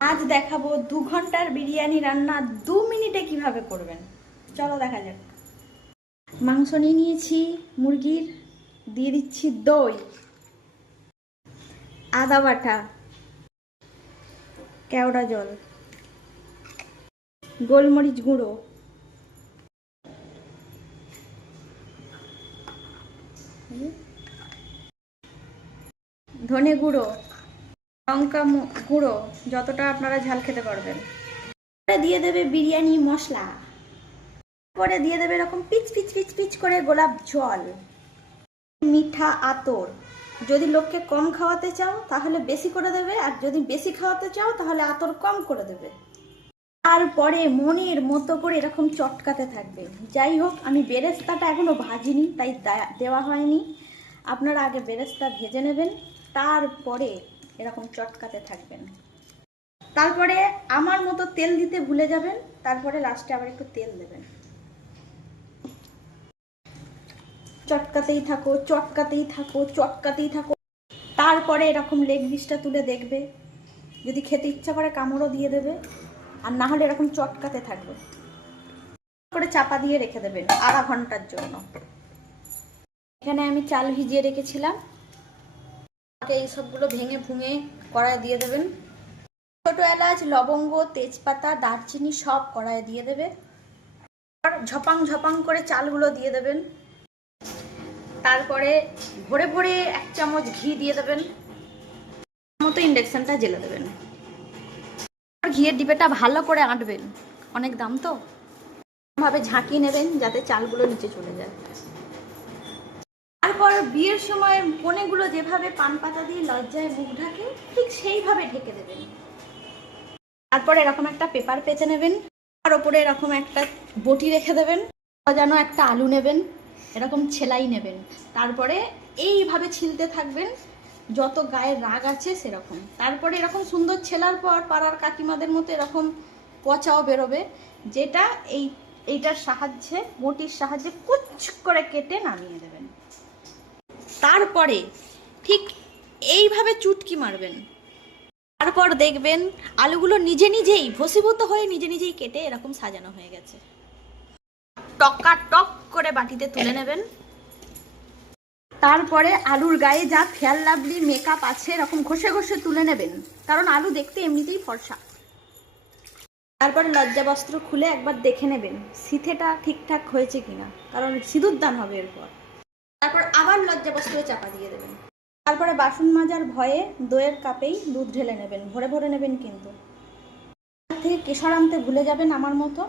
আজ দেখাবো 2 ঘন্টার বিরিয়ানি রান্না 2 মিনিটে কিভাবে করবেন। চলো দেখা যাক। মাংস নিয়ে নিয়েছি মুরগির, দিয়ে দিচ্ছি দই, আদা বাটা, কেওড়া জল, গোলমরিচ গুঁড়ো, ধনে গুঁড়ো, লঙ্কা গুঁড়ো, যতটা আপনারা ঝাল খেতে পারবেন। দিয়ে দেবে বিরিয়ানি মশলা, পরে দিয়ে দেবে এরকম পিচ পিচ পিচ পিচ করে গোলাপ জল, মিঠা আতর। যদি লোককে কম খাওয়াতে চাও তাহলে বেশি করে দেবে, আর যদি বেশি খাওয়াতে চাও তাহলে আতর কম করে দেবে। তারপরে মনের মতো করে এরকম চটকাতে থাকবে। যাই হোক, আমি বেরেস্তাটা এখনো ভাজিনি তাই দেওয়া হয়নি। আপনারা আগে বেরেস্তা ভেজে নেবেন, তারপরে এরকম চটকাতে থাকবেন। তারপরে আমার মতো তেল দিতে ভুলে যাবেন, তারপরে লাস্টে আবার একটু তেল দেবেন। চটকাতেই থাকো, চটকাতেই থাকো, চটকাতেই থাকো। তারপরে এরকম লেগ পিসটা তুলে দেখবে, যদি খেতে ইচ্ছা করে কামড়ও দিয়ে দেবে, আর না হলে এরকম চটকাতে থাকবে। করে চাপা দিয়ে রেখে দেবেন আধা ঘন্টার জন্য। এখানে আমি চাল ভিজিয়ে রেখেছিলাম, এই সবগুলো ভেঙে ভুঙে কড়াইয়ে দিয়ে দেবেন। ছোট এলাচ, লবঙ্গ, তেজপাতা, দারচিনি সব কড়াইয়ে দিয়ে দেবে। আর ঝপাং ঝপাং করে চালগুলো দিয়ে দেবেন। তারপরে ভরে ভরে 1 চামচ ঘি দিয়ে দেবেন, মতো ইন্ডাকশনটা জ্বেলে দেবেন। ঘিয়ের ডিবেটা ভালো করে আঁটবেন, অনেক দাম তো, ভাবে ঝাঁকিয়ে নেবেন যাতে চালগুলো নিচে চলে যায়। তারপর বিয়ের সময় কনেগুলো যেভাবে পান পাতা দিয়ে লজ্জায় মুখ ঢাকে, ঠিক সেইভাবে ঢেকে দেবেন। তারপর এরকম একটা পেপার পেতে নেবেন, তার উপরে এরকম একটা বটি রেখে দেবেন, যেন একটা আলু নেবেন, এরকম ছেলাই নেবেন। তারপরে এইভাবে ছিলতে থাকবেন যত গায়ের রাগ আছে সেরকম। তারপরে এরকম সুন্দর ছেলার পর পাড়ার কাকিমাদের মতো এরকম পচাও বেরোবে, যেটা এইটার সাহায্যে, বটির সাহায্যে কুচ করে কেটে নামিয়ে দেবেন। তারপরে ঠিক এইভাবে চুটকি মারবেন। তারপর দেখবেন আলুগুলো নিজে নিজেই ভস্মীভূত হয়ে নিজে নিজেই কেটে এরকম সাজানো হয়ে গেছে। টকা টক করে বাটিতে তুলে নেবেন। তারপরে আলুর গায়ে যা ফেয়ার লাভলি মেকআপ আছে এরকম ঘষে ঘষে তুলে নেবেন, কারণ আলু দেখতে এমনিতেই ফর্সা। তারপরে লজ্জা বস্ত্র খুলে একবার দেখে নেবেন সিথেটা ঠিকঠাক হয়েছে কিনা, কারণ সিঁদুর দান হবে এরপর। তারপর আবার লজ্জা বস্ত্রে চাপা দিয়ে দেবেন। তারপরে বাসন মাজার ভয়ে দইয়ের কাপেই দুধ ঢেলে নেবেন, ভরে ভরে নেবেন, কিন্তু থেকে কেশর আনতে ভুলে যাবেন আমার মতো।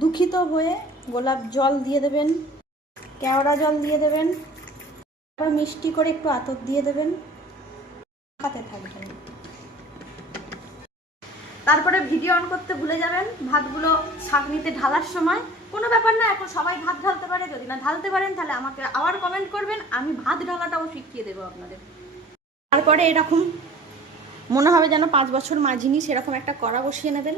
দুঃখিত হয়ে গোলাপ জল দিয়ে দেবেন, কেওড়া জল দিয়ে দেবেন, তারপর মিষ্টি করে একটু আতর দিয়ে দেবেন, খাতে থাকবেন। তারপরে ভিডিও অন করতে ভুলে যাবেন ভাতগুলো ছাঁকনিতে ঢালার সময়। কোনো ব্যাপার না, এখন সবাই ভাত ঢালতে পারে, যদি না ঢালতে পারেন তাহলে আমাকে আবার কমেন্ট করবেন, আমি ভাত ঢালাটাও শিখিয়ে দেবো আপনাদের। তারপরে এরকম মনে হবে যেন 5 বছর মাঝিনি, সেরকম একটা কড়া বসিয়ে নেবেন।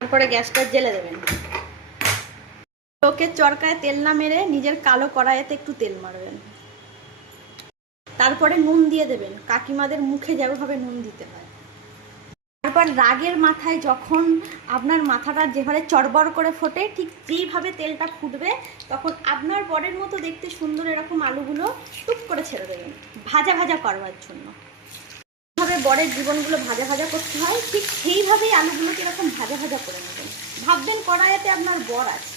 তারপরে গ্যাসটা জ্বেলে দেবেন। লোকের চরকায় তেল না মেরে নিজের কালো কড়াইতে একটু তেল মারবেন। তারপরে নুন দিয়ে দেবেন, কাকিমাদের মুখে যেভাবে নুন দিতে হয়। তারপর রাগের মাথায় যখন আপনার মাথাটা যেভাবে চড়বড় করে ফোটে, ঠিক যেইভাবে তেলটা ফুটবে, তখন আপনার বরের মতো দেখতে সুন্দর এরকম আলুগুলো টুক করে ছেড়ে দেবেন ভাজা ভাজা করবার জন্য। যেভাবে বরের জীবনগুলো ভাজা ভাজা করতে হয়, ঠিক সেইভাবেই আলুগুলোকে এরকম ভাজা ভাজা করে নেবেন। ভাববেন কড়াইতে আপনার বর আছে।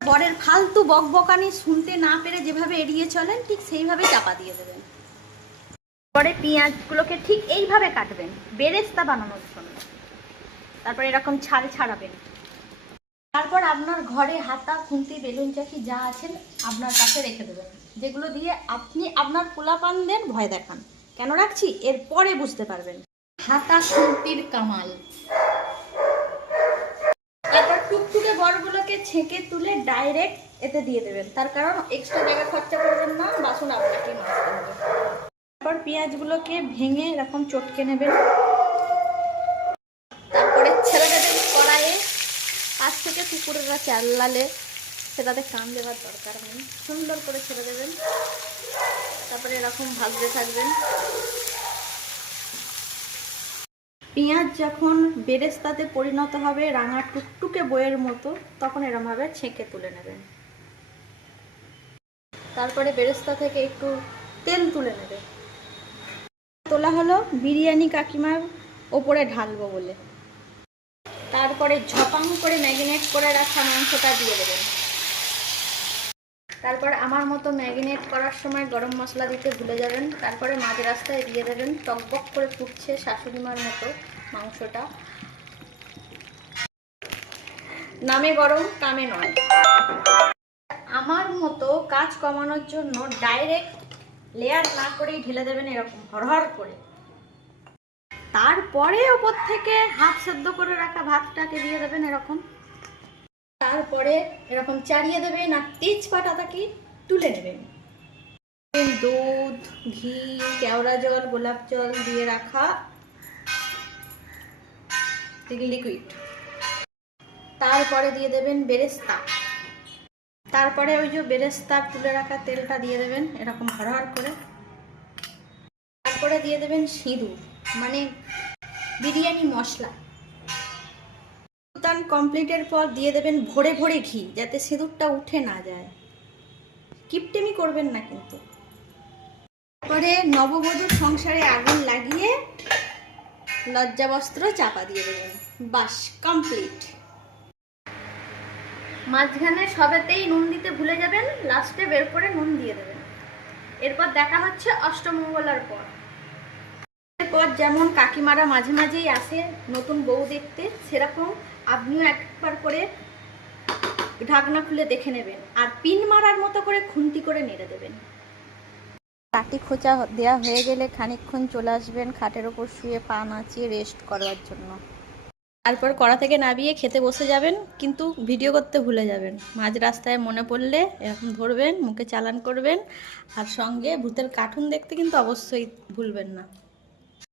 বরের ফালতু বকবকানি শুনতে না পেরে যেভাবে এড়িয়ে চলেন, ঠিক সেইভাবে চাপা দিয়ে দেবেন। পরে পেঁয়াজগুলোকে ঠিক এইভাবে কাটবেন বেরেস্তা বানানোর জন্য। তারপর এরকম ছাল ছাড়াবেন। তারপর আপনার ঘরে হাতা, খুন্তি, বেলুন চাকি যা আছেন আপনার কাছে রেখে দেবেন, যেগুলো দিয়ে আপনি আপনার পোলাপানদের ভয় দেখান। কেন রাখছি এরপরে বুঝতে পারবেন। হাতা খুন্তির কামাল। তারপর টুকটুকে বড়গুলোকে ছেঁকে তুলে ডাইরেক্ট এতে দিয়ে দেবেন, তার কারণ এক্সট্রা জায়গা খরচা করবেন না, বাসন আপনাকে মাজতে হবে। তারপর পেঁয়াজগুলোকে ভেঙে এরকম চটকে নেবেন। তারপরে ছেড়ে দেবেন কড়াইয়ে। পাশ থেকে কুকুরেরা চাল্লালে সেটাতে কান দেওয়ার দরকার নেই, সুন্দর করে ছেড়ে দেবেন। তারপরে এরকম ভাজতে থাকবেন। পেঁয়াজ যখন বেরেস্তাতে পরিণত হবে রাঙা টুকটুকে বইয়ের মতো, তখন এরমভাবে ছেঁকে তুলে নেবেন। তারপরে বেরেস্তা থেকে একটু তেল তুলে নেবে। তোলা হলো বিরিয়ানি কাকিমার ওপরে ঢালবো বলে। তারপরে ঝপাং করে ম্যারিনেট করে রাখা মাংসটা দিয়ে দেবেন। তারপর আমার মতো ম্যারিনেট করার সময় গরম মশলা দিতে ভুলে যাবেন। তারপরে মাঝ রাস্তায় দিয়ে দেবেন। টকবক করে ফুটছে শাশুড়িমার মতো মাংসটা। নামে গরম কামে নয়। আমার মতো কাজ কমানোর জন্য ডাইরেক্ট লেয়ার না করেই ঢেলে দেবেন এরকম হরহর করে। তারপরে ওপর থেকে হাফ সেদ্ধ করে রাখা ভাতটাকে দিয়ে দেবেন এরকম। তারপরে এরকম চাড়িয়ে দেবেন আর তেজপাতাটাকে তুলে নেবেন। দুধ, ঘি, কেওড়া জল, গোলাপ জল দিয়ে রাখা লিকুইড। তারপরে দিয়ে দেবেন বেরেস্তা। তারপরে ওই যে বেরেস্তা তুলে রাখা তেলটা দিয়ে দেবেন এরকম হরহর করে। তারপরে দিয়ে দেবেন সিঁদুর, মানে বিরিয়ানি মশলা। উতান কমপ্লিটের পর দিয়ে দেবেন ভরে ভরে ঘি, যাতে সিঁদুরটা উঠে না যায়। কিপটেমি করবেন না কিন্তু। তারপরে নববধূর সংসারে আগুন লাগিয়ে লজ্জাবস্ত্র চাপা দিয়ে দেবেন। বাস, কমপ্লিট। মাঝখানে সবেতেই নুন দিতে ভুলে যাবেন, লাস্টে বের করে নুন দিয়ে দেবেন। এরপর দেখা হচ্ছে অষ্টমঙ্গলার পর। এরপর যেমন কাকিমারা মাঝে মাঝেই আসে নতুন বউ দেখতে, সেরকম আপনিও একবার করে ঢাকনা খুলে দেখে নেবেন আর পিন মারার মতো করে খুন্তি করে নেড়ে দেবেন। টাটি খোঁচা দেওয়া হয়ে গেলে খানিকক্ষণ চলে আসবেন খাটের ওপর শুয়ে পা নাচিয়ে রেস্ট করার জন্য। তারপর কড়া থেকে নামিয়ে খেতে বসে যাবেন, কিন্তু ভিডিও করতে ভুলে যাবেন। মাঝ রাস্তায় মনে পড়লে এরকম ধরবেন, মুখে চালান করবেন, আর সঙ্গে ভূতের কার্টুন দেখতে কিন্তু অবশ্যই ভুলবেন না।